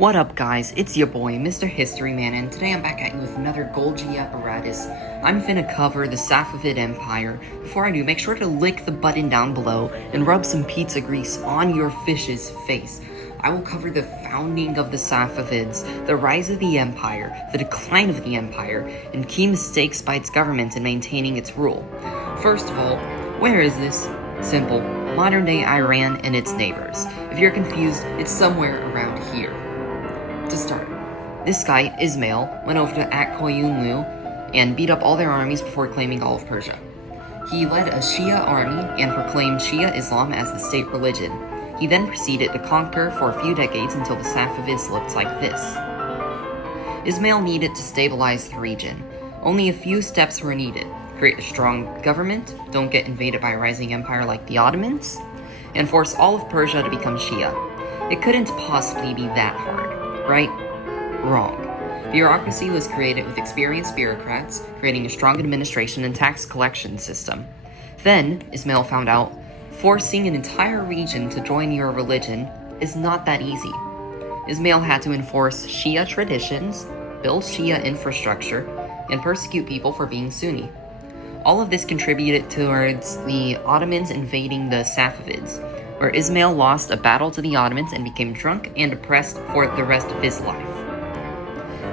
What up guys, it's your boy, Mr. History Man, and today I'm back at you with another Golgi apparatus. I'm finna cover the Safavid Empire. Before I do, make sure to lick the button down below and rub some pizza grease on your fish's face. I will cover the founding of the Safavids, the rise of the empire, the decline of the empire, and key mistakes by its government in maintaining its rule. First of all, where is this? Simple, modern-day Iran and its neighbors. If you're confused, it's somewhere around here. To start, this guy, Ismail, went over to Koyunlu and beat up all their armies before claiming all of Persia. He led a Shia army and proclaimed Shia Islam as the state religion. He then proceeded to conquer for a few decades until the Safavids looked like this. Ismail needed to stabilize the region. Only a few steps were needed. Create a strong government, don't get invaded by a rising empire like the Ottomans, and force all of Persia to become Shia. It couldn't possibly be that hard. Right? Wrong. Bureaucracy was created with experienced bureaucrats, creating a strong administration and tax collection system. Then, Ismail found out, forcing an entire region to join your religion is not that easy. Ismail had to enforce Shia traditions, build Shia infrastructure, and persecute people for being Sunni. All of this contributed towards the Ottomans invading the Safavids, where Ismail lost a battle to the Ottomans and became drunk and depressed for the rest of his life.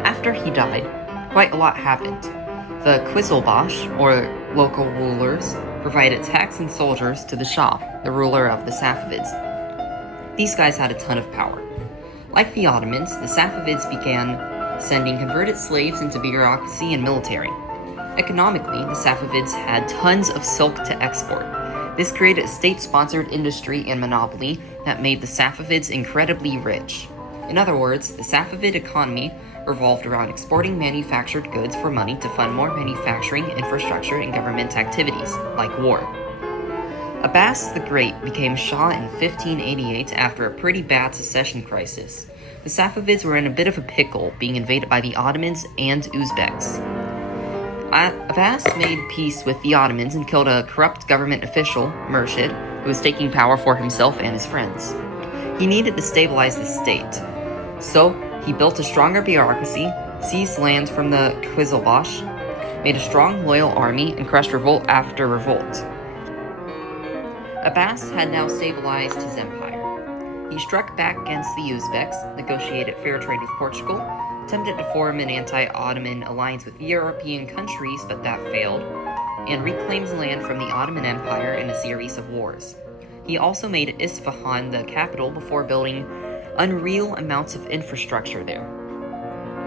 After he died, quite a lot happened. The Qizilbash, or local rulers, provided tax and soldiers to the Shah, the ruler of the Safavids. These guys had a ton of power. Like the Ottomans, the Safavids began sending converted slaves into bureaucracy and military. Economically, the Safavids had tons of silk to export. This created a state-sponsored industry and monopoly that made the Safavids incredibly rich. In other words, the Safavid economy revolved around exporting manufactured goods for money to fund more manufacturing, infrastructure, and government activities, like war. Abbas the Great became Shah in 1588 after a pretty bad succession crisis. The Safavids were in a bit of a pickle, being invaded by the Ottomans and Uzbeks. Abbas made peace with the Ottomans and killed a corrupt government official, Murshid, who was taking power for himself and his friends. He needed to stabilize the state, so he built a stronger bureaucracy, seized land from the Qizilbash, made a strong, loyal army, and crushed revolt after revolt. Abbas had now stabilized his empire. He struck back against the Uzbeks, negotiated fair trade with Portugal, attempted to form an anti-Ottoman alliance with European countries, but that failed, and reclaimed land from the Ottoman Empire in a series of wars. He also made Isfahan the capital before building unreal amounts of infrastructure there.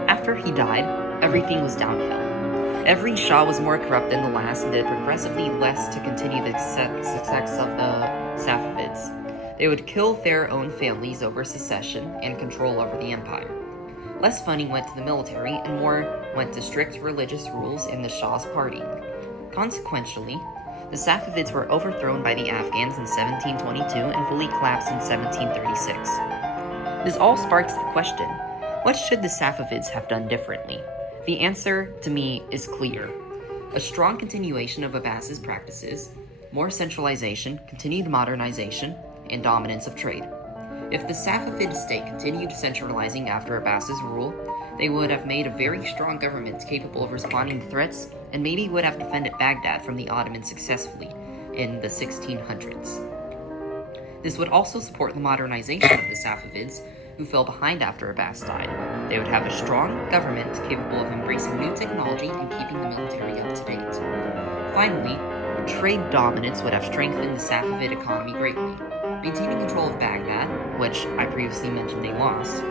After he died, everything was downhill. Every Shah was more corrupt than the last and did progressively less to continue the success of the Safavids. They would kill their own families over secession and control over the empire. Less funding went to the military, and more went to strict religious rules in the Shah's party. Consequently, the Safavids were overthrown by the Afghans in 1722 and fully collapsed in 1736. This all sparks the question, what should the Safavids have done differently? The answer, to me, is clear. A strong continuation of Abbas's practices, more centralization, continued modernization, and dominance of trade. If the Safavid state continued centralizing after Abbas's rule, they would have made a very strong government capable of responding to threats and maybe would have defended Baghdad from the Ottomans successfully in the 1600s. This would also support the modernization of the Safavids, who fell behind after Abbas died. They would have a strong government capable of embracing new technology and keeping the military up to date. Finally, trade dominance would have strengthened the Safavid economy greatly. Maintaining control of Baghdad, which I previously mentioned they lost,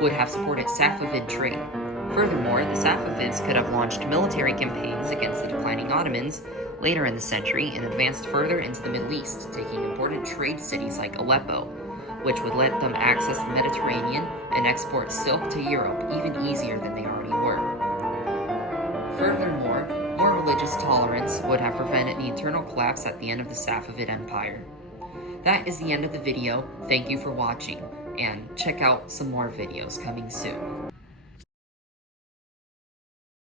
would have supported Safavid trade. Furthermore, the Safavids could have launched military campaigns against the declining Ottomans later in the century and advanced further into the Middle East, taking important trade cities like Aleppo, which would let them access the Mediterranean and export silk to Europe even easier than they already were. Furthermore, more religious tolerance would have prevented the eternal collapse at the end of the Safavid Empire. That is the end of the video. Thank you for watching, and check out some more videos coming soon.